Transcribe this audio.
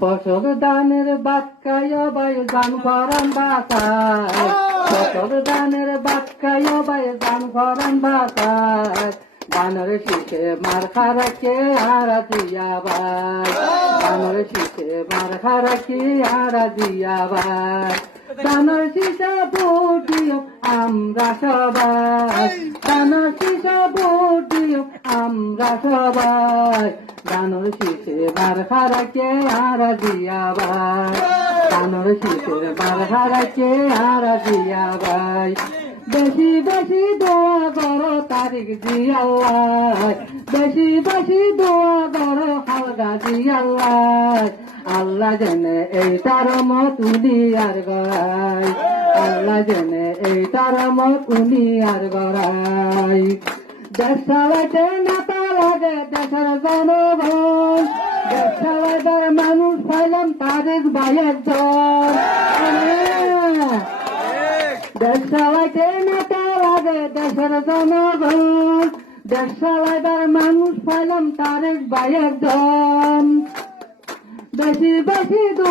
ফসল দানের বাক্কায় বাই জান ফরান বাতায়, ফসল দানের বাক্কায় বাই জান ফরান বাতায়, ধানের শীষে মার খারাকে হারা দিয়া ভাই, ধানের শীষে মার খারাকে হারা দিয়া ভাই, ধানের শীষে ভোট দিও আমরা সবাই, ধানের শীষে ভোট দিও আমরা সবাই, ধানের শীষে মার খারাকে হারা দিয়া ভাই, ধানের শীষে মার খারাকে হারা দিয়া ভাই। বেশি বেশি দোয়া করো তারিখ জিয়াল্লাহ, বেশি বেশি দোয়া করো হালকা জিয়াল্লাহ, আল্লাহ জেনে এই তার মত উনিয়ার গড়াই, আল্লাহ জেনে এই তার মত উনিয়ার গড়াই। দেশ চালাইতে নেতা লাগে দেশের জনগণ, দেশ চালাইবার মানুষ পাইলাম তারিখ ভাইয়ের জন, দেশ চালাইতে নেতা লাগে দেশের জনগণ, দেশ চালাইবার মানুষ পাইলাম তারেক ভাইয়ের জন। বেশি বেশি